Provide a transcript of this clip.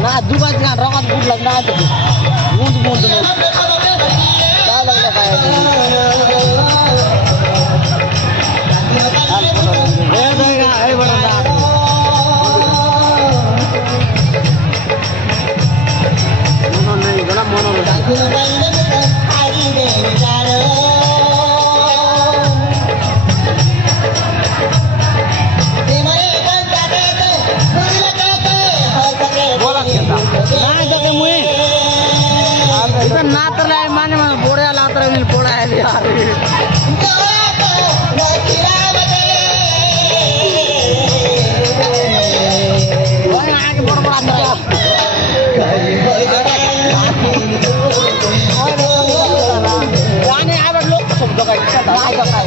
ना दुबार kan rokat bulan na ito mundo na dalang na kaya ay wala na mono na gala mono na इधर नातर लाए माने में बोड़े लातर में बोड़ा है यार वही आगे बोड़ बोड़ा अंदर रानी आए लोग सब जगह इच्छा था आगे का